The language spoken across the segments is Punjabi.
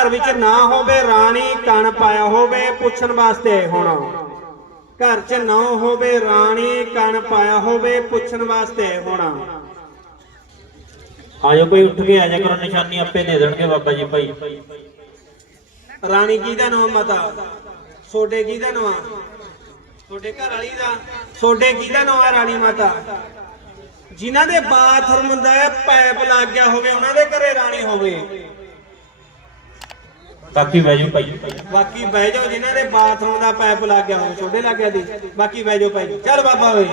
ਘਰ ਵਿੱਚ ਨਾ ਹੋਵੇ ਰਾਣੀ ਕਣ ਪਾਇਆ ਹੋਵੇ ਪੁੱਛਣ ਵਾਸਤੇ ਹੋਣਾ। ਘਰ 'ਚ ਨਾ ਹੋਵੇ ਰਾਣੀ ਕਣ ਪਾਇਆ ਹੋਵੇ ਪੁੱਛਣ ਵਾਸਤੇ ਹੋਣਾ। ਆਜੋ ਕੋਈ ਉੱਠ ਕੇ ਆ ਜਾ ਕਰੋ ਨਿਸ਼ਾਨੀ ਆਪੇ ਦੇ ਦੇਣਗੇ ਬਾਬਾ ਜੀ ਭਾਈ। ਰਾਣੀ ਕੀ ਦਾ ਨਾਮ ਮਤਾ ਸੋਡੇ ਕੀ ਦਾ ਨਾਮ। ਤੁਹਾਡੇ ਘਰ ਵਾਲੀ ਦਾ। ਸੋਡੇ ਕੀ ਦਾ ਨਾਮ ਹੈ ਰਾਣੀ ਮਾਤਾ। ਜਿਨ੍ਹਾਂ ਦੇ ਬਾਥਰੂਮ ਦਾ ਪਾਈਪ ਲੱਗ ਗਿਆ ਹੋਵੇ ਉਹਨਾਂ ਦੇ ਘਰੇ ਰਾਣੀ ਹੋਵੇ। ਬਾਕੀ ਬਹਿ ਜਾਓ ਭਾਈ। ਬਾਕੀ ਬਹਿ ਜਾਓ, ਜਿਨ੍ਹਾਂ ਦੇ ਬਾਥਰੂਮ ਦਾ ਪਾਈਪ ਲੱਗ ਗਿਆ ਹੋਵੇ ਛੋਡੇ ਲੱਗ ਗਿਆ ਦੀ ਬਾਕੀ ਬਹਿ ਜਾਓ ਭਾਈ। ਚੱਲ ਬਾਬਾ ਓਏ।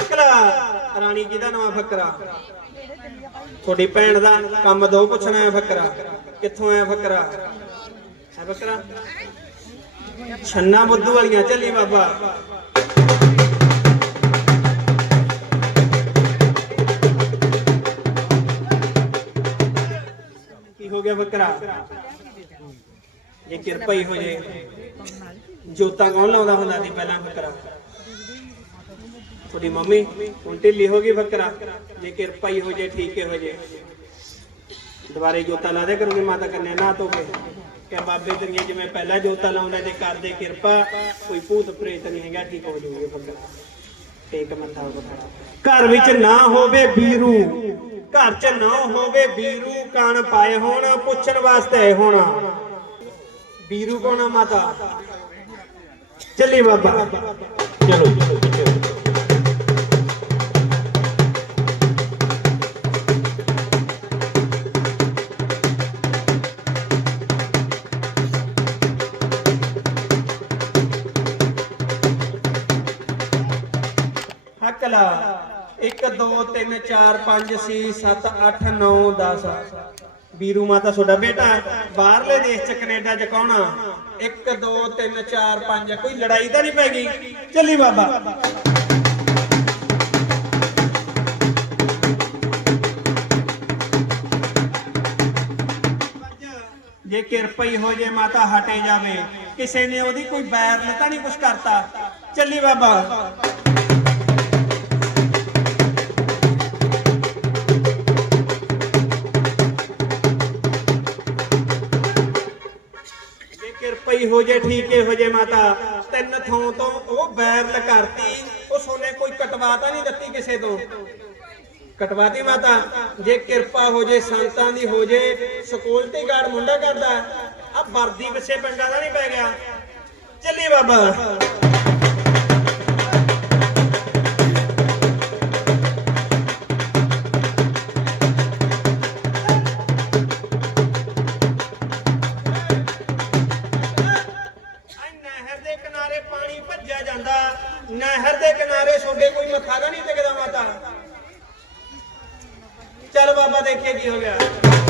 ਅਕਲਾ, ਰਾਣੀ ਜੀ ਦਾ ਨਾਮ ਫਕਰਾ। ਤੁਹਾਡੀ ਭੈਣ ਦਾ ਕੰਮ ਦੋ ਪੁੱਛਣਾ ਹੈ ਫਕਰਾ। ਕਿੱਥੋਂ ਆਇਆ ਫਕਰਾ? ਹੈ ਫਕਰਾ? ਛੰਨਾ ਬੁੱਧੂ ਵਾਲੀਆਂ, ਚੱਲੀ ਬਾਬਾ। ਹੋ ਗਿਆ ਬੱਕਰਾ ਜੇ ਕਿਰਪਾ ਹੀ ਹੋ ਜੇ ਜੋਤਾਂ ਕੌਣ ਲਾਉਂਦਾ ਹੁੰਦਾ ਸੀ ਪਹਿਲਾਂ ਬੱਕਰਾ ਤੁਹਾਡੀ ਮੰਮੀ ਹੁਣ ਢਿੱਲੀ ਹੋ ਗਈ ਬੱਕਰਾ ਜੇ ਕਿਰਪਾ ਹੀ ਹੋ ਜੇ ਠੀਕ ਹੀ ਹੋ ਜੇ ਦੁਬਾਰੇ ਜੋਤਾਂ ਲਾ ਦੇ ਕਰੂਗੀ ਮਾਤਾ ਕੰਨਿਆ ਨਾ ਧੋ ਕੇ ਕਿ ਬਾਬੇ ਤੇਰੀਆਂ ਜਿਵੇਂ ਪਹਿਲਾਂ ਜੋਤਾਂ ਲਾਉਂਦੇ ਤੇ ਕਰਦੇ ਕਿਰਪਾ ਕੋਈ ਭੂਤ ਪ੍ਰੇਤ ਨਹੀਂ ਹੈਗਾ ਠੀਕ ਹੋ ਜੂਗੇ ਬੱਕਰਾ ਟੇਕ ਮੱਥਾ ਬੱਕਰਾ ਘਰ ਵਿੱਚ ਨਾ ਹੋਵੇ ਬੀਰੂ ਘਰ 'ਚ ਨਾ ਹੋਵੇ ਬੀਰੂ ਕਣ ਪਾਏ ਹੋਣ ਪੁੱਛਣ ਵਾਸਤੇ ਹੋਣਾ। ਬੀਰੂ ਕੌਣ ਮਾਤਾ? ਚੱਲੀ ਬਾਬਾ। ਚਲੋ ਹੱਕਲਾ 1 2 3 4 5 6 7 8 9 10 ਬੀਰੂ ਮਾਤਾ ਤੁਹਾਡਾ ਬੇਟਾ ਬਾਹਰਲੇ ਦੇਸ਼ ਚ ਕੈਨੇਡਾ ਚ ਕੌਣ 1 2 3 4 5 ਕੋਈ ਲੜਾਈ ਤਾਂ ਨਹੀਂ ਪੈ ਗਈ? ਚੱਲੀ ਬਾਬਾ। ਜੇ ਕਿਰਪਾ ਹੀ ਹੋ ਜੇ ਮਾਤਾ ਹਟੇ ਜਾਵੇ। ਕਿਸੇ ਨੇ ਉਹਦੀ ਕੋਈ ਬੈਰ ਨੇ ਤਾਂ ਨਹੀਂ ਕੁਛ ਕਰਤਾ। ਚੱਲੀ ਬਾਬਾ। ਜੇ ਹੋ ਜੇ ਠੀਕ ਹੋ ਜੇ ਮਾਤਾ। ਤਿੰਨ ਥਾਂ ਤੋਂ ਉਹ ਬੈਰ ਲਕਰਤੀ। ਉਹ ਸੋਨੇ ਕੋਈ ਕਟਵਾ ਤਾਂ ਨਹੀਂ ਦਿੱਤੀ ਕਿਸੇ ਤੋਂ। ਕਟਵਾਤੀ ਮਾਤਾ। ਜੇ ਕਿਰਪਾ ਹੋ ਜੇ, ਸੰਤਾਂ ਦੀ ਹੋ ਜੇ ਸਕਿਉਰਟੀ ਗਾਰਡ ਮੁੰਡਾ ਕਰਦਾ। ਆ ਵਰਦੀ ਪਿੱਛੇ ਪਿੰਡਾਂ ਦਾ ਨਹੀਂ ਪੈ ਗਿਆ। ਚੱਲੀ ਬਾਬਾ। ਬਾਬਾ ਦੇਖੇ ਕੀ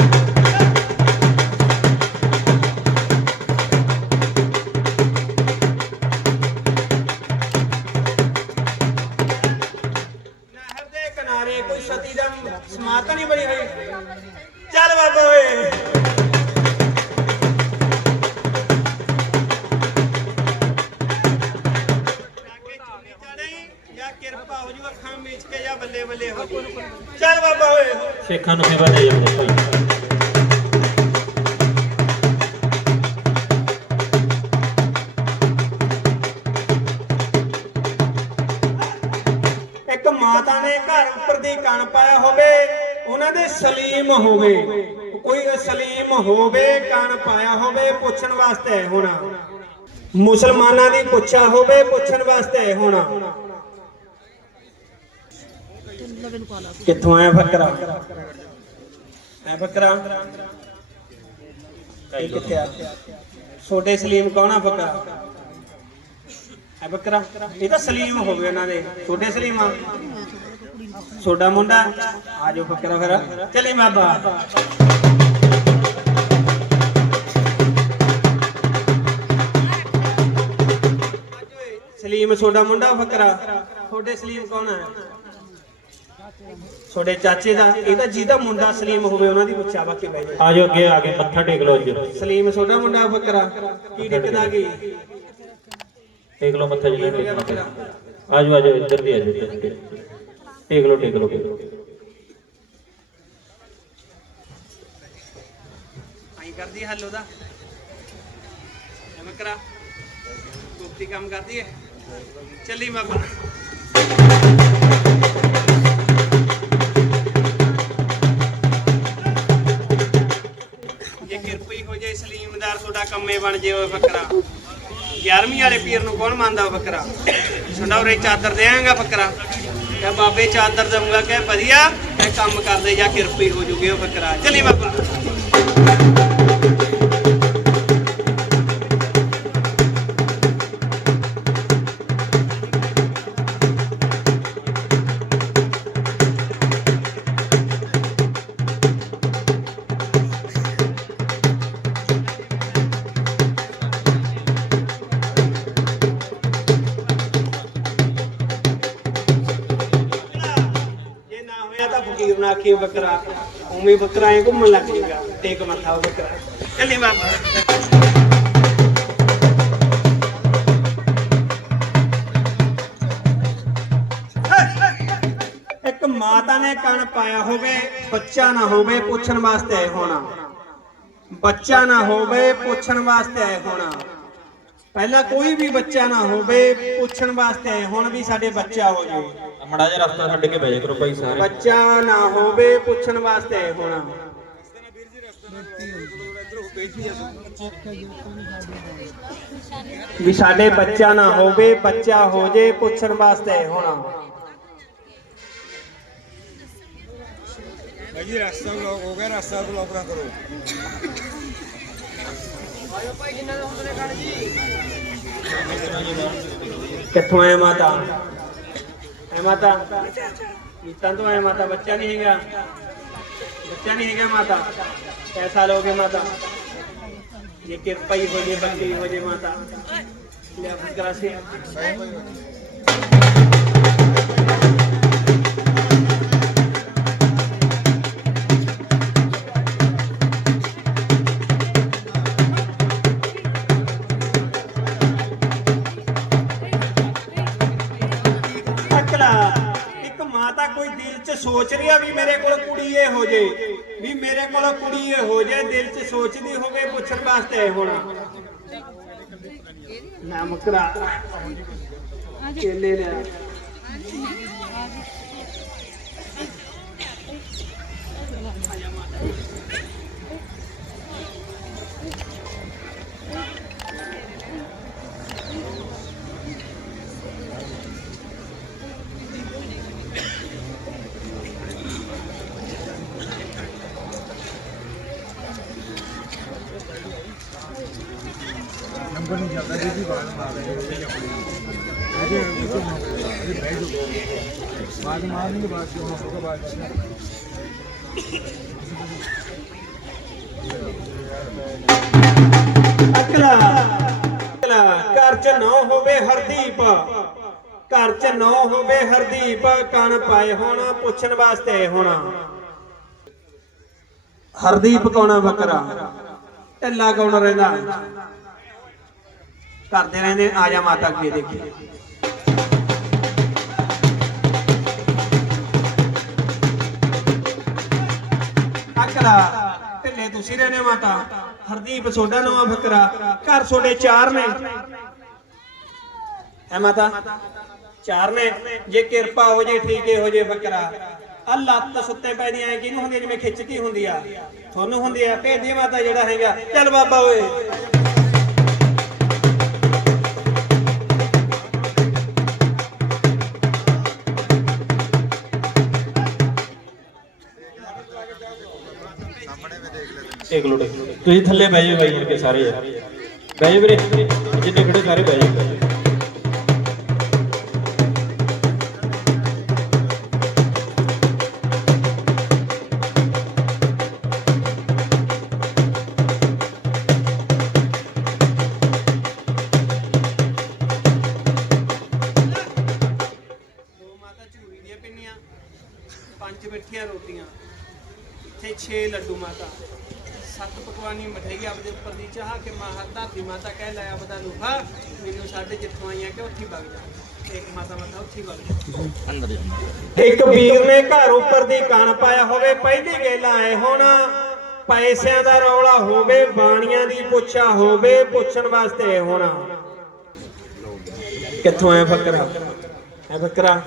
ਇੱਕ ਮਾਤਾ ਨੇ ਘਰ ਉੱਪਰ ਦੀ ਕਣ ਪਾਇਆ ਹੋਵੇ, ਉਹਨਾਂ ਦੇ ਸਲੀਮ ਹੋਵੇ। ਕੋਈ ਸਲੀਮ ਹੋਵੇ, ਕਣ ਪਾਇਆ ਹੋਵੇ, ਪੁੱਛਣ ਵਾਸਤੇ ਹੋਣਾ। ਮੁਸਲਮਾਨਾਂ ਦੀ ਪੁੱਛਿਆ ਹੋਵੇ, ਪੁੱਛਣ ਵਾਸਤੇ ਹੋਣਾ। ਕਿੱਥੋਂ ਆਇਆ ਫਕਰਾ ਐ ਫਕਰਾ ਕਿੱਥੇ ਆ? ਛੋਟੇ ਸਲੀਮ ਕੌਣ ਆ ਫਕਰਾ ਐ ਬੱਕਰਾ। ਇਹ ਤਾਂ ਸਲੀਮ ਹੋ ਗਏ ਉਹਨਾਂ ਦੇ। ਛੋਟੇ ਸਲੀਮ ਆ। ਛੋਟਾ ਮੁੰਡਾ। ਆ ਜਾਓ ਬੱਕਰਾ ਫਿਰ। ਚਲੇ ਬਾਬਾ। ਸਲੀਮ ਛੋਟਾ ਮੁੰਡਾ ਬੱਕਰਾ। ਛੋਟੇ ਸਲੀਮ ਕੌਣ ਹੈ ਛੋਟੇ ਚਾਚੇ ਦਾ। ਇਹ ਤਾਂ ਜਿਹਦਾ ਮੁੰਡਾ ਸਲੀਮ ਹੋਵੇ ਉਹਨਾਂ ਦੀ ਪੁੱਛਾ ਬਾਕੀ ਬਹਿ ਜਾ ਆਜੋ ਅੱਗੇ ਆ ਕੇ ਮੱਥਾ ਟੇਕ ਲਓ ਅੱਜ। ਸਲੀਮ ਛੋਟਾ ਮੁੰਡਾ ਬੱਕਰਾ। ਕੀ ਦਿੱਕਤ ਆ ਗਈ? ਟੇਕ ਲਓ ਮੱਥਾ ਜੀ ਆਜੋ ਆਜੋ, ਇੱਧਰ ਦੀ ਆਜੋ ਟੇਕ ਲਓ ਟੇਕ ਲਓ ਆਈ ਕਰਦੀ ਹੱਲ ਉਹਦਾ। ਐਵੇਂ ਕਰਾ। ਕੁੱਤੀ ਕੰਮ ਕਰਦੀ ਹੈ ਚੱਲੀ ਬਾਬਾ ਜੇ ਕਿਰਪਈ ਹੋ ਜਾਏ, ਸਲੀਮਦਾਰ ਤੁਹਾਡਾ ਕੰਮੇ ਬਣ ਜੇ, ਓਏ ਫਕਰਾ 11ਵੀਂ ਵਾਲੇ ਪੀਰ ਨੂੰ ਕੌਣ ਮੰਨਦਾ ਓ ਫਕਰਾ ਸੁਣਾਉਰੇ ਚਾਦਰ ਦੇਵਾਂਗਾ ਬੱਕਰਾ। ਕਹ ਬਾਬੇ ਚਾਦਰ ਦਊਂਗਾ, ਕਹ ਵਧੀਆ ਕਹ ਕੰਮ ਕਰਦੇ ਜਾਂ ਕਿਰਪੀ ਹੋ ਜੂਗੇ ਓ ਫਕਰਾ ਚੱਲੀ ਬਾਬਾ। ਨਾ ਆਖੀ ਬੱਕਰਾ ਉਵੇਂ ਬੱਕਰਾ ਐ ਘੁੰਮਣ ਲੱਗ ਜਾਏਗਾ ਟੇਕ ਮੱਥਾ ਉਹ ਬੱਕਰਾ। ਚੱਲੀ ਬਾਬਾ। ਇੱਕ ਮਾਤਾ ਨੇ ਕਣ ਪਾਇਆ ਹੋਵੇ ਬੱਚਾ ਨਾ ਹੋਵੇ ਪੁੱਛਣ ਵਾਸਤੇ ਆਏ ਹੋਣਾ। ਬੱਚਾ ਨਾ ਹੋਵੇ ਪੁੱਛਣ ਵਾਸਤੇ ਆਏ ਹੋਣਾ। ਪਹਿਲਾਂ ਕੋਈ ਵੀ ਬੱਚਾ ਨਾ ਹੋਵੇ ਪੁੱਛਣ ਵਾਸਤੇ ਆਏ ਹੁਣ ਵੀ ਸਾਡੇ ਬੱਚਾ ਹੋ ਜਾਵੇ। ਮੜਾ ਜਿਹਾ ਰਸਤਾ ਛੱਡ ਕੇ ਬਹਿ ਜਾ ਕਰੋ ਭਾਈ ਸਾਰੇ। ਬੱਚਾ ਨਾ ਹੋਵੇ ਪੁੱਛਣ ਵਾਸਤੇ ਆਏ ਹੋਣਾ। ਵੀ ਸਾਡੇ ਬੱਚਾ ਨਾ ਹੋਵੇ ਬੱਚਾ ਹੋ ਜੇ ਪੁੱਛਣ ਵਾਸਤੇ ਆਏ ਹੋਣਾ ਭਾਜੀ ਰਸਤਾ ਬਲੌਕ ਹੋ ਗਿਆ ਰਸਤਾ ਬਲੌਕ ਨਾ ਕਰੋ। ਕਿੱਥੋਂ ਆਇਆ ਮਾਤਾ? ਐ ਮਾਤਾ। ਨੀਤਾਂ ਤੋਂ ਐ ਮਾਤਾ, ਬੱਚਾ ਨਹੀਂ ਹੈਗਾ। ਬੱਚਾ ਨਹੀਂ ਹੈਗਾ ਮਾਤਾ। ਕੈਸਾ ਲੋਗੇ ਮਾਤਾ। ਇਹ ਕਿਰਪਾ ਹੀ ਹੋ ਜੇ ਬੱਕਰੀ ਹੋ ਜੇ ਮਾਤਾ। ਲੈ ਆਪਣੀ ਕਲਾਸੇ ਕੁੜੀ ਇਹ ਹੋ ਜੇ ਦਿਲ 'ਚ ਸੋਚਦੀ ਹੋਵੇ ਪੁੱਛਣ ਵਾਸਤੇ ਹੋਣਾ। ਨਾ ਮਕਰਾ ਕੇਲੇ ਲੈ ਨੰਬਰ ਨਹੀਂ ਚੱਲਦਾ ਜੀ ਬਾਅਦ ਮਾਰ ਦੇ ਇਹਦੇ ਇਹ ਬੈਠ ਜਾਓ। ਬਾਅਦ ਮਾਰਨਗੇ ਬਾਅਦ ਜੋ ਹੋਗਾ ਬਾਅਦ ਅਕਲਾ ਅਕਲਾ, ਘਰ 'ਚ ਨਾ ਹੋਵੇ ਹਰਦੀਪ। ਘਰ 'ਚ ਨਾ ਹੋਵੇ ਹਰਦੀਪ ਕਣ ਪਾਏ ਹੋਣਾ, ਪੁੱਛਣ ਵਾਸਤੇ ਹੋਣਾ। ਹਰਦੀਪ ਕੌਣਾ ਬੱਕਰਾ? ਢਿੱਲਾ ਕੌਣ ਰਹਿੰਦਾ? ਕਰਦੇ ਰਹਿੰਦੇ, ਆ ਜਾ ਮਾਤਾ ਅੱਗੇ ਦੇਖੀ। ਅਕਲਾ, ਢਿੱਲੇ ਤੁਸੀਂ ਰਹਿੰਦੇ ਮਾਤਾ। ਹਰਦੀਪ ਸੋਡਾ ਨਵਾਂ ਬੱਕਰਾ, ਘਰ ਤੁਹਾਡੇ ਚਾਰ ਨੇ। ਹੈ ਮਾਤਾ, ਚਾਰ ਨੇ। ਜੇ ਕਿਰਪਾ ਹੋ ਜੇ, ਠੀਕੇ ਹੋ ਜੇ ਫਕਰਾ ਆ ਲੱਤ ਸੁੱਤੇ ਪੈ ਦੀ ਕਿਹਨੂੰ ਹੁੰਦੀ ਆ? ਜਿਵੇਂ ਖਿੱਚਦੀ ਹੁੰਦੀ ਆ। ਤੁਹਾਨੂੰ ਹੁੰਦੀ ਆ। ਭੇਦੀ ਮਾਤਾ ਜਿਹੜਾ ਹੈਗਾ। ਚੱਲ ਬਾਬਾ ਓਏ। ਟੇਕ ਲਓ ਤੁਸੀਂ ਥੱਲੇ ਬਹਿ ਜਾਓ ਬਾਈ ਕੇ ਸਾਰੇ। ਯਾਰ ਬਹਿ ਜਾਓ ਵੀਰੇ। ਜਿੰਨੇ ਖੜੇ ਸਾਰੇ ਬਹਿ ਜਾਓ। ਮੈਨੂੰ ਸਾਡੇ ਜਿੱਥੋਂ ਆਈਆਂ ਕਿ ਉੱਥੇ ਹੀ ਵਗ ਜਾ ਇੱਕ ਮਾਤਾ ਮਾਤਾ ਉੱਚੀ ਬੋਲ ਇੱਕ ਵੀਰ ਨੇ ਘਰ ਉੱਪਰ ਦੀ ਕਣ ਪਾਇਆ ਹੋਵੇ ਪਹਿਲੀ ਗੱਲ ਆਏ ਹੁਣ ਪੈਸਿਆਂ ਦਾ ਰੌਲਾ ਹੋਵੇ ਬਾਣੀਆਂ ਦੀ ਪੁੱਛਾ ਹੋਵੇ ਪੁੱਛਣ ਵਾਸਤੇ ਹੋਣਾ। ਕਿੱਥੋਂ ਆਇਆ ਫਕਰਾ? ਐ ਫਕਰਾ?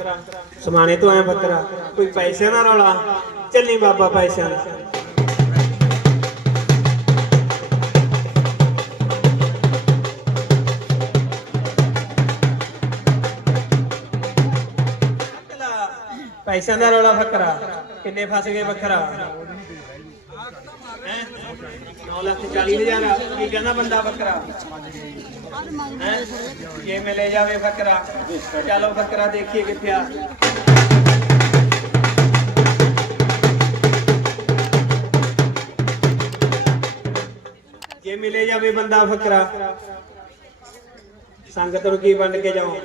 ਸਮਾਣੇ ਤੋਂ ਆਇਆ ਫਕਰਾ? ਕੋਈ ਪੈਸਿਆਂ ਦਾ ਰੌਲਾ? ਚੱਲੀ ਬਾਬਾ ਪੈਸਿਆਂ ਦਾ। ਪੈਸਿਆਂ ਦਾ ਰੌਲਾ ਫਕਰਾ ਕਿੰਨੇ ਫਸ ਗਏ ਵੱਖਰਾ ਹੈਂ? ਲੱਖ ਚਾਲੀ ਹਜ਼ਾਰ। ਕੀ ਕਹਿੰਦਾ ਬੰਦਾ ਵੱਖਰਾ ਜੇ ਮਿਲੇ ਜਾਵੇ ਬੱਕਰਾ। ਚਲੋ ਬੱਕਰਾ ਦੇਖੀਏ ਕਿੱਥੇ ਆ। ਜੇ ਮਿਲੇ ਜਾਵੇ ਬੰਦਾ ਬੱਕਰਾ। ਸੰਗਤ ਨੂੰ ਕੀ ਵੰਡ ਕੇ ਜਾਓ?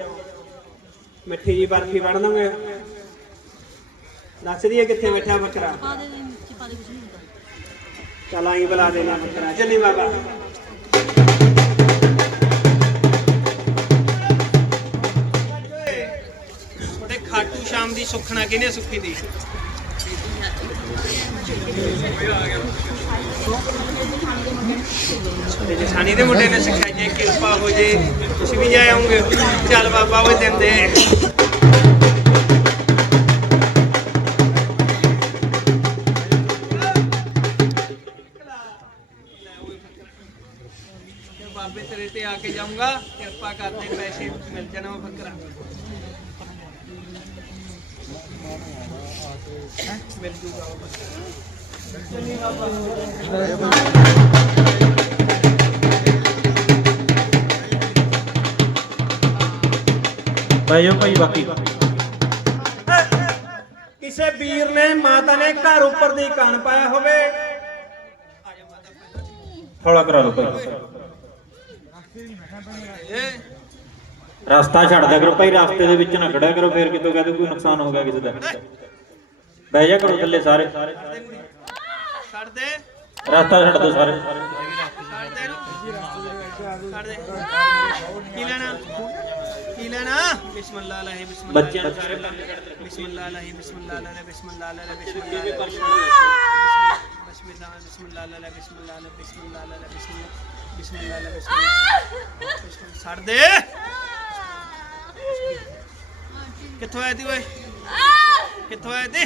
ਮਿੱਠੀ ਜੀ ਬਰਫੀ ਵੰਡ ਦੋਗੇ? ਦੱਸ ਦਈਏ ਕਿੱਥੇ ਬੈਠਾ ਬੱਕਰਾ? ਪਾ ਦੇ ਪਾ ਦੇ ਕੁਛ ਨਹੀਂ ਹੁੰਦਾ। ਚਲ ਆਈ ਬੁਲਾ ਦੇਣਾ ਬੱਕਰਾ। ਚੱਲੀ ਬਾਬਾ। ਉਹਦੇ ਖਾਟੂ ਸ਼ਾਮ ਦੀ ਸੁਖਣਾ ਕਿਹਨੇ ਸੁਖੀ ਦੀ ਤੇ ਜਸਾਨੀ ਦੇ ਮੁੰਡੇ ਨੇ ਸਿੱਖਿਆ ਜੇ ਕਿਰਪਾ ਹੋ ਜੇ ਤੁਸੀਂ ਵੀ ਜਾ ਆਉਂਗੇ। ਚੱਲ ਬਾਬਾ ਉਹ ਦਿੰਦੇ ਕੇ ਜਾਊਂਗਾ ਕਿਰਪਾ ਕਰਦੇ ਪੈਸੇ ਮਿਲ ਜਾਣਾ ਉਹ ਬੱਕਰਾ? ਮਿਲ ਜੂਗਾ ਜਾਓ ਭਾਈ ਬਾਕੀ। ਕਿਸੇ ਵੀਰ ਨੇ ਮਾਤਾ ਨੇ ਘਰ ਉੱਪਰ ਦੀ ਕਣ ਪਾਇਆ ਹੋਵੇ। ਹੌਲਾ ਕਰਾ ਲਓ ਭਾਈ। ਰਸਤਾ ਛੱਡ ਦਿਆ ਕਰੋ ਭਾਈ, ਰਸਤੇ ਦੇ ਵਿੱਚ ਨਾ ਖੜਿਆ ਕਰੋ, ਫੇਰ ਕਿਤੋਂ ਕਹਦੇ ਕੋਈ ਨੁਕਸਾਨ ਹੋ ਗਿਆ ਕਿਸੇ ਦਾ। ਬਹਿ ਜਾ ਕਰੋ ਥੱਲੇ ਸਾਰੇ। ਛੱਡ ਦੇ ਰਸਤਾ ਛੱਡ ਦਿਓ ਸਾਰੇ। ਛੱਡ ਦੇ ਇਹਨੂੰ। ਛੱਡ ਦੇ ਕੀ ਲੈਣਾ ਕੀ ਲੈਣਾ ਬਿਸਮਿਲ੍ਲਾ ਅਲੈਹ ਬਿਸਮਿਲ੍ਲਾ ਬੱਚਿਆਂ ਨੂੰ ਸਾਰੇ ਬਿਸਮਿਲ੍ਲਾ ਅਲੈਹ ਬਿਸਮਿਲ੍ਲਾ ਅਲੈਹ ਬਿਸਮਿਲ੍ਲਾ ਅਲੈਹ ਬਿਸਮਿਲ੍ਲਾ ਅਲੈਹ ਬਿਸਮਿਲ੍ਲਾ ਬਿਸਮਿਲ੍ਲਾ ਅਲੈਹ ਬਿਸਮਿਲ੍ਲਾ ਅਲੈਹ ਬਿਸਮਿਲ੍ਲਾ ਅਲੈਹ ਬਿਸਮਿਲ੍ਲਾ ਬਿਸਮਿਲ੍ਲਾ ਅਲੈਹ ਬਿਸਮਿਲ੍ਲਾ ਛੱਡ ਦੇ। ਕਿੱਥੋਂ ਆਈ ਤੀ ਓਏ? ਕਿੱਥੋਂ ਆਈ ਤੀ?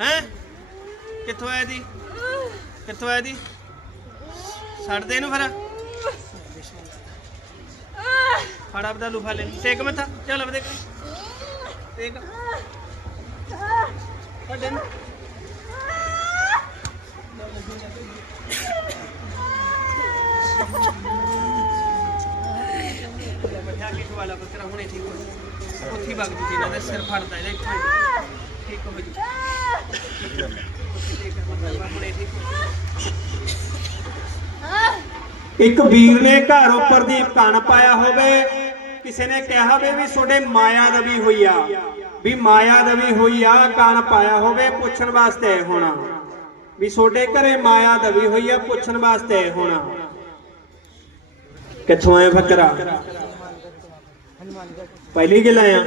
ਹੈ? ਕਿੱਥੋਂ ਆਈ ਤੀ? ਕਿੱਥੋਂ ਆਈ ਤੀ? ਛੱਡ ਦੇ ਇਹਨੂੰ ਫਿਰ। ਫੜ ਆਪਦਾ ਲੂਫਾ ਲੈ ਟੇਕ ਮੱਥਾ। ਚੱਲ ਆਪਦੇ ਟੇਕ ਫੜ ਇਹਨੂੰ। ਬਿਠਾ ਕੇ ਖਵਾਲਾ ਬੱਕਰਾ ਹੁਣੇ ਠੀਕ ਹੋ ਜਾਊ। ਉੱਥੇ ਵਗ ਜੂ ਜਿਹਨਾਂ ਦਾ ਸਿਰ ਫੜਦਾ ਇਹਦਾ ਇੱਥੋਂ ਹੀ। ਠੀਕ ਹੋ ਜੂ ਠੀਕ ਹੈ ਬੱਕਰਾ ਹੁਣੇ ਠੀਕ ਹੋ ਇੱਕ ਵੀਰ ਨੇ ਘਰ ਉੱਪਰ ਦੀ ਕਣ ਪਾਇਆ ਹੋਵੇ, ਕਿਸੇ ਨੇ ਕਿਹਾ ਹੋਵੇ ਵੀ ਤੁਹਾਡੇ ਮਾਇਆ ਦਵੀ ਹੋਈ ਆ, ਵੀ ਮਾਇਆ ਦਵੀ ਹੋਈ ਆ, ਕਣ ਪਾਇਆ ਹੋਵੇ ਪੁੱਛਣ ਵਾਸਤੇ ਹੋਣਾ, ਵੀ ਤੁਹਾਡੇ ਘਰੇ ਮਾਇਆ ਦਵੀ ਹੋਈ ਆ, ਪੁੱਛਣ ਵਾਸਤੇ ਹੋਣਾ ਕਿੱਥੋਂ ਆਏ ਫਕਰਾ? ਪਹਿਲੀ ਗੱਲ ਆਇਆ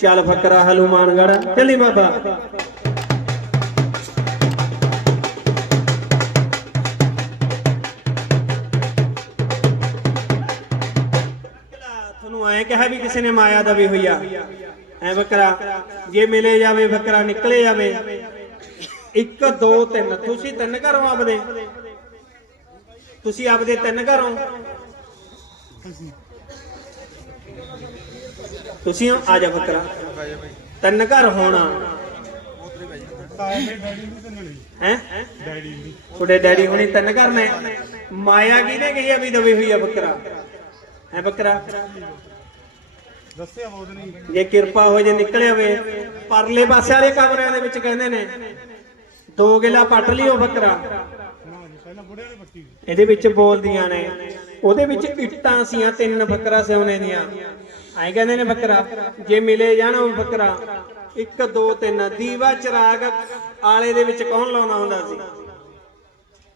ਚੱਲ ਫਕਰਾ ਹਲੂਮਾਨਗੜ ਚੱਲੀ ਬਾਬਾ। ਤੁਹਾਨੂੰ ਐ ਕਿਹਾ ਵੀ ਕਿਸੇ ਨੇ ਮਾਇਆ ਦਵੀ ਹੋਈ ਐ ਬੱਕਰਾ ਜੇ ਮਿਲੇ ਜਾਵੇ ਬੱਕਰਾ ਨਿਕਲੇ ਜਾਵੇ। 1 2 3 ਤੁਸੀਂ ਤਿੰਨ ਘਰੋਂ ਆਪਦੇ। ਤੁਸੀਂ ਆਪਦੇ ਤਿੰਨ ਘਰੋਂ। ਤੁਸੀਂ ਆ ਜਾ ਬੱਕਰਾ। ਤਿੰਨ ਘਰ ਹੋਣਾ। ਹੈ? ਤੁਹਾਡੇ ਡੈਡੀ ਹੁਣੀ ਤਿੰਨ ਘਰ ਨੇ। ਮਾਇਆ ਕਿਹਨੇ ਕਹੀ ਆ ਵੀ ਦਵੀ ਹੋਈ ਆ ਬੱਕਰਾ? ਹੈ ਬੱਕਰਾ? ਦੱਸਿਆ ਬਹੁਤ ਨਹੀਂ ਜੇ ਕਿਰਪਾ ਹੋ ਜੇ ਨਿਕਲ ਆਵੇ। ਪਰਲੇ ਪਾਸੇ ਵਾਲੇ ਕਮਰਿਆਂ ਦੇ ਵਿੱਚ ਕਹਿੰਦੇ ਨੇ, ਦੋ ਗਿਲਾ ਪੱਟ ਲਿਓ ਬੱਕਰਾ। ਇਹਦੇ ਵਿੱਚ ਬੋਲਦੀਆਂ ਨੇ ਉਹਦੇ ਵਿੱਚ ਇੱਟਾਂ ਸੀਆਂ ਤਿੰਨ ਬੱਕਰਾ ਸਿਉਨੇ ਦੀਆਂ। ਐਂ ਕਹਿੰਦੇ ਨੇ ਬੱਕਰਾ ਜੇ ਮਿਲੇ ਜਾਣ ਉਹ ਬੱਕਰਾ। 1 2 3 ਦੀਵਾ ਚਿਰਾਗ ਆਲੇ ਦੇ ਵਿੱਚ ਕੌਣ ਲਾਉਂਦਾ ਹੁੰਦਾ ਸੀ?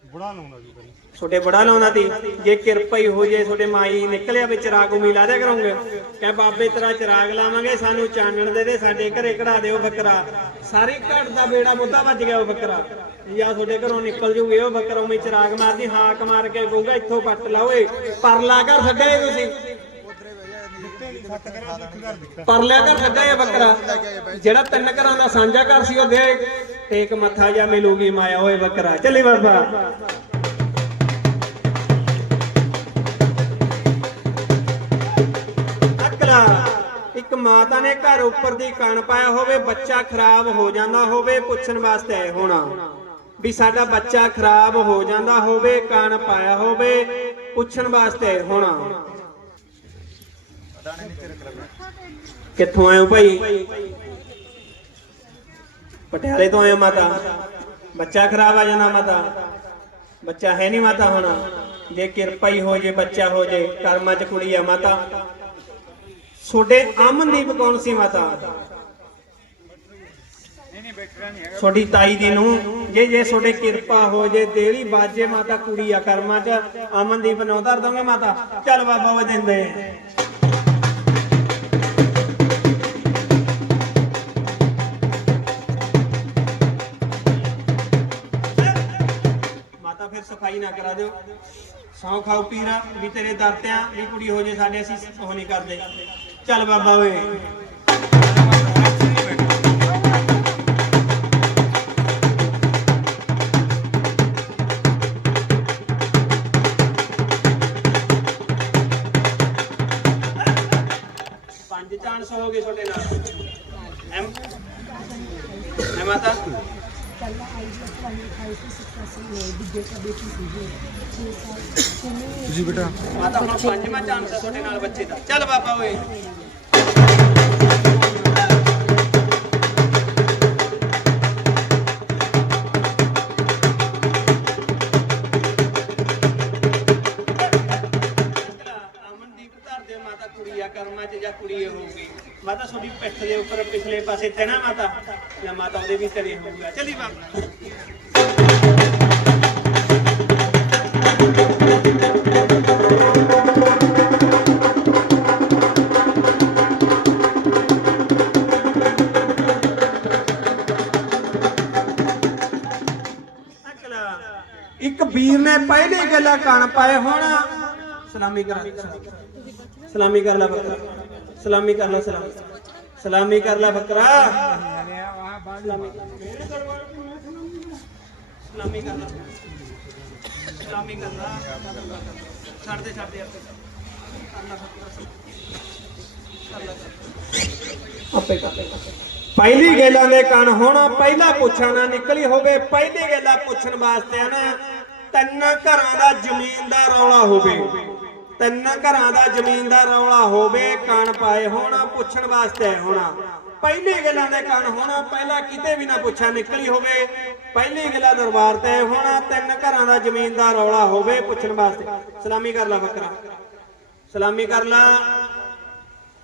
ਬੁੜਾ ਲਾਉਂਦਾ ਪਹਿਲਾਂ। ਛੋਟੇ ਬੜਾ ਲਾਉਂਦਾ ਤੀ ਜੇ ਕਿਰਪਾ ਹੀ ਹੋ ਜੇ ਛੋਟੇ ਮਾਈ ਨਿਕਲਿਆ ਵਿੱਚ ਚਿਰਾਗ ਉਮੀ ਲਾ ਦਿਆ ਕਰੋਗੇ? ਕਹੇ ਬਾਬੇ ਤੇਰਾ ਚਿਰਾਗ ਲਾਵਾਂਗੇ ਸਾਨੂੰ ਚਾਨਣ ਦੇ ਦੇ ਸਾਡੇ ਘਰੇ ਕਢਾ ਦਿਓ ਬੱਕਰਾ। ਸਾਰੀ ਘੜ ਦਾ ਬੇੜਾ ਮੁੱਦਾ ਵੱਜ ਗਿਆ ਉਹ ਬੱਕਰਾ। ਜਾਂ ਤੁਹਾਡੇ ਘਰੋਂ ਨਿਕਲ ਜੂਗੇ, ਉਹ ਬੱਕਰਾ ਉਮੀ ਚਿਰਾਗ ਮਾਰਦੀ, ਹਾਕ ਮਾਰ ਕੇ ਕਹੂਗਾ, ਇੱਥੋਂ ਪੱਟ ਲਾਓ ਏ ਪਰਲਾ ਘਰ ਛੱਡਿਆ ਏ ਤੁਸੀਂ। ਪਰਲਿਆ ਘਰ ਛੱਡਿਆ ਇਹ ਬੱਕਰਾ। ਜਿਹੜਾ ਤਿੰਨ ਘਰਾਂ ਦਾ ਸਾਂਝਾ ਘਰ ਸੀ ਉਹ ਦੇ ਟੇਕ ਮੱਥਾ ਜਾਂ ਮਿਲੂਗੀ ਮਾਇਆ ਓਏ ਬੱਕਰਾ। ਚੱਲੀ ਬਾਬਾ। ਇੱਕ ਮਾਤਾ ਨੇ ਘਰ ਉੱਪਰ ਦੀ ਕਣ ਪਾਇਆ ਹੋਵੇ, ਬੱਚਾ ਖਰਾਬ ਹੋ ਜਾਂਦਾ ਹੋਵੇ, ਪੁੱਛਣ ਵਾਸਤੇ ਆਏ ਹੋਣਾ। ਵੀ ਸਾਡਾ ਬੱਚਾ ਖਰਾਬ ਹੋ ਜਾਂਦਾ ਹੋਵੇ, ਕਣ ਪਾਇਆ ਹੋਵੇ, ਪੁੱਛਣ ਵਾਸਤੇ ਹੋਣਾ। ਕਿੱਥੋਂ ਆਏ ਹੋ ਭਾਈ? ਪਟਿਆਲੇ ਤੋਂ ਆਏ ਮਾਤਾ। ਬੱਚਾ ਖਰਾਬ ਆ ਜਾਂਦਾ ਮਾਤਾ। ਬੱਚਾ ਹੈ ਨਹੀਂ ਮਾਤਾ ਹੁਣ। ਜੇ ਕਿਰਪਾ ਹੀ ਹੋ ਜੇ, ਬੱਚਾ ਹੋ ਜੇ, ਕਰਮਾਂ ਚ ਕੁੜੀ ਆ ਮਾਤਾ। ਛੋਡੇ ਅਮਨਦੀਪ ਕੌਣ ਸੀ ਮਾਤਾ? ਛੋਡੀ ਤਾਈ ਦੀ ਨੂੰ ਜੇ ਜੇ ਛੋਡੇ ਕਿਰਪਾ ਹੋ ਜੇ, ਦੇਲੀ ਬਾਜੇ ਮਾਤਾ, ਕੁੜੀ ਆ ਕਰਮਾਂ ਚ, ਅਮਨਦੀਪ ਨੂੰ ਧਰ ਦੋਗੇ ਮਾਤਾ? ਚੱਲ ਬਾਬਾ ਉਹ ਦਿੰਦੇ ਮਾਤਾ, ਫਿਰ ਸਫ਼ਾਈ ਨਾ ਕਰਾ ਦਿਓ। ਸੌ ਖਾਓ ਪੀਰਾ, ਵੀ ਤੇਰੇ ਦਰ ਤੇ ਆ, ਵੀ ਕੁੜੀ ਹੋ ਜੇ ਸਾਡੇ, ਅਸੀਂ ਉਹ ਨਹੀਂ ਕਰਦੇ। ਚੱਲ ਬਾਬਾ ਓਏ। ਧਰ ਕੁੜੀ ਆ, ਕਰਮਾਂ ਚ ਜਾਂ ਕੁੜੀ ਹੋਊਗੀ। ਮਾਤਾ, ਤੁਹਾਡੀ ਪਿੱਠ ਦੇ ਉੱਪਰ ਪਿਛਲੇ ਪਾਸੇ ਤੈਨਾ ਮਾਤਾ ਜਾਂ ਮਾਤਾ ਉਹਦੇ ਵੀ ਤੇਰੇ ਹੋਊਗਾ। ਚੱਲੀ ਬਾਬਾ। ਇੱਕ ਵੀਰ ਨੇ ਪਹਿਲੇ ਗੱਲਾਂ ਕਣ ਪਾਏ ਹੁਣ। ਸਲਾਮੀ ਕਰ ਸਲਾਮੀ ਕਰ ਲੈ ਬੱਕਰਾ। ਸਲਾਮੀ ਕਰ ਲੈ ਸਲਾਮ। ਸਲਾਮੀ ਕਰ ਲੈ ਬੱਕਰਾ। ਸਲਾਮੀ ਕਰ ਸਲਾਮੀ ਕਰ ਲੈ। ਸਲਾਮੀ ਕਰ ਲੈ। ਛੱਡ ਦੇ ਛੱਡ ਦੇ ਆਪੇ। ਕਰ ਲੈ ਬੱਕਰਾ ਕਰ ਲੈ ਆਪੇ ਕਰ ਲੈ। ਪਹਿਲੀ ਗੱਲਾਂ ਦੇ ਕਣ ਹੋਣਾ ਪਹਿਲਾ ਪੁੱਛਣਾ ਨਾ ਨਿਕਲੀ ਹੋਵੇ। ਪਹਿਲੀ ਗੱਲਾਂ ਪੁੱਛਣ ਵਾਸਤੇ ਨਾ ਤਿੰਨ ਘਰਾਂ ਦਾ ਜ਼ਮੀਨ ਦਾ ਰੌਲਾ ਹੋਵੇ। ਤਿੰਨ ਘਰਾਂ ਦਾ ਜ਼ਮੀਨ ਦਾ ਰੌਲਾ ਹੋਵੇ, ਕਣ ਪਾਏ ਹੋਣਾ, ਪੁੱਛਣ ਵਾਸਤੇ ਹੋਣਾ। ਪਹਿਲੀ ਗੱਲਾਂ ਦੇ ਕਣ ਹੋਣਾ ਪਹਿਲਾਂ ਕਿਤੇ ਵੀ ਨਾ ਪੁੱਛਾ ਨਿਕਲੀ ਹੋਵੇ, ਪਹਿਲੀ ਗੱਲਾਂ ਦਰਬਾਰ ਤੇ ਹੋਣਾ, ਤਿੰਨ ਘਰਾਂ ਦਾ ਜ਼ਮੀਨ ਦਾ ਰੌਲਾ ਹੋਵੇ, ਪੁੱਛਣ ਵਾਸਤੇ। ਸਲਾਮੀ ਕਰ ਲਾ ਬੱਕਰਾ। ਸਲਾਮੀ ਕਰ ਲੈ।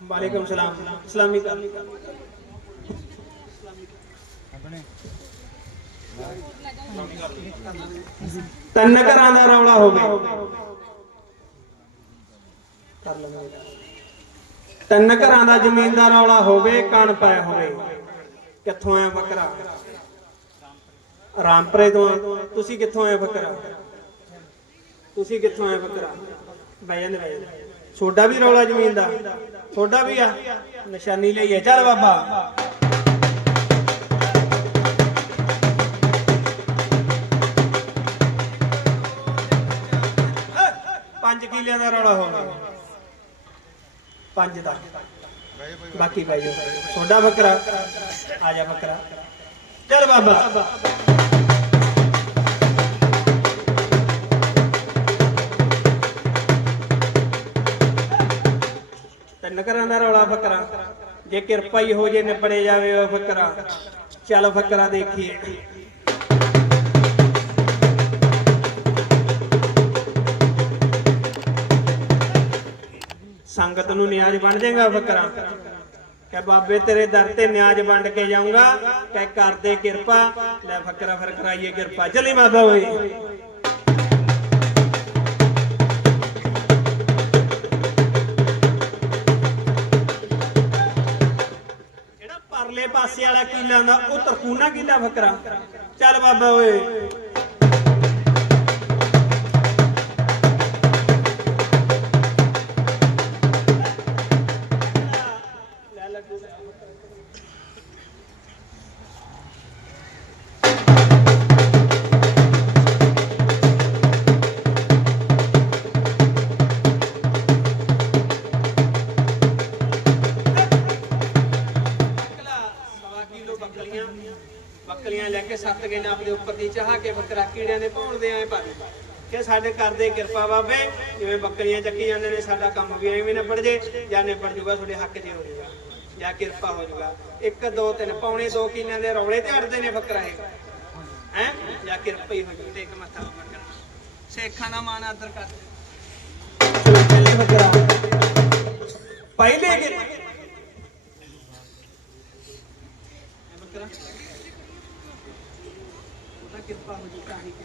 ਵਾਲੇਕੁਮ ਸਲਾਮ। ਸਲਾਮੀ ਕਰ। ਤਿੰਨ ਘਰਾਂ ਦਾ ਰੌਲਾ ਹੋਵੇ। ਕਰ ਲਵਾਂਗੇ। ਤਿੰਨ ਘਰਾਂ ਦਾ ਜ਼ਮੀਨ ਦਾ ਰੌਲਾ ਹੋਵੇ, ਕਣ ਪਾਇਆ ਹੋਵੇ। ਕਿੱਥੋਂ ਆਇਆ ਬੱਕਰਾ? ਰਾਮਪੁਰੇ ਤੋਂ ਤੁਸੀਂ ਕਿੱਥੋਂ ਆਏ ਬੱਕਰਾ? ਤੁਸੀਂ ਕਿੱਥੋਂ ਆਏ ਬੱਕਰਾ? ਬਹਿ ਜਾਂਦੇ ਛੋਡਾ ਵੀ ਰੌਲਾ ਜ਼ਮੀਨ ਦਾ ਛੋਡਾ ਵੀ ਆ। ਨਿਸ਼ਾਨੀ ਲਈਏ। ਚੱਲ ਬਾਬਾ। ਪੰਜ ਕਿਲਿਆਂ ਦਾ ਰੌਲਾ ਹੋਣਾ ਪੰਜ ਦਾ। ਬਾਕੀ ਜਾਓ। ਛੋਡਾ ਬੱਕਰਾ। ਆ ਜਾ ਬੱਕਰਾ। ਚੱਲ ਬਾਬਾ। ਤਿੰਨ ਘਰਾਂ ਦਾ ਰੌਲਾ ਬੱਕਰਾ। ਜੇ ਕਿਰਪਾ ਹੀ ਹੋ ਜੇ ਨਿਬੜੇ ਜਾਵੇ ਉਹ ਬੱਕਰਾ। ਚੱਲ ਬੱਕਰਾ ਦੇਖੀਏ। ਸੰਗਤ ਨੂੰ ਨਿਆਜ ਬਣ ਜਾਏਗਾ ਫਕਰਾ। ਕਹ ਬਾਬੇ ਤੇਰੇ ਦਰ ਤੇ ਨਿਆਜ ਵੰਡ ਕੇ ਜਾਊਂਗਾ। ਕਹ ਕਰ ਦੇ ਕਿਰਪਾ। ਲੈ ਫਕਰਾ ਫਿਰ ਕਰਾਈਏ ਕਿਰਪਾ। ਚਲੀ ਮਾਤਾ ਹੋਈ। ਜਿਹੜਾ ਪਰਲੇ ਪਾਸੇ ਵਾਲਾ ਕੀਲਾ ਦਾ ਉਹ ਤਰਕੂਨਾ ਕੀਲਾ ਫਕਰਾ। ਚੱਲ ਬਾਬਾ ਓਏ। ਬੱਕਲੀਆਂ ਲੈ ਕੇ ਸੱਤ ਗਏ ਨਾਪ ਦੇ ਉੱਪਰ ਦੀ ਚਾਹ ਕੇ ਬੱਕਰਾ ਕੀੜਿਆਂ ਦੇ ਭੌਣ ਦੇ ਆਏ ਪਰ ਕਿ ਸਾਡੇ ਘਰ ਦੇ ਕਿਰਪਾ ਬਾਬੇ ਜਿਵੇਂ ਬੱਕਲੀਆਂ ਚੱਕੀ ਜਾਂਦੇ ਨੇ ਸਾਡਾ ਕੰਮ ਵੀ ਐਵੇਂ ਨਿਬੜ ਜੇ ਜਾਂ ਨਿਬੜ ਜੂਗਾ ਤੁਹਾਡੇ ਹੱਕ 'ਚ ਹੋ ਜਾਊਗਾ ਜਾਂ ਕਿਰਪਾ ਹੋ ਜਾਊਗਾ ਇੱਕ ਦੋ ਤਿੰਨ ਪੌਣੇ ਦੋ ਕਿੱਲਿਆਂ ਦੇ ਰੌਲੇ ਤੇ ਅੜਦੇ ਨੇ ਬੱਕਰਾ ਇਹ। ਹੈ? ਜਾਂ ਕਿਰਪਾ ਹੀ ਹੋ ਜੂ ਤੇ ਇੱਕ ਮੱਥਾ ਬੱਕਰਾ ਸੇਖਾਂ ਦਾ ਮਾਨ ਆਦਰ ਕਰ। ਪਹਿਲੇ ਬੱਕਰਾ। ਪਹਿਲੇ ਕਿ ਬੱਕਰਾ ਉਹਦਾ ਕਿਰਪਾ ਹੋ ਜੂ ਤਾਂ ਹੀ ਕਿ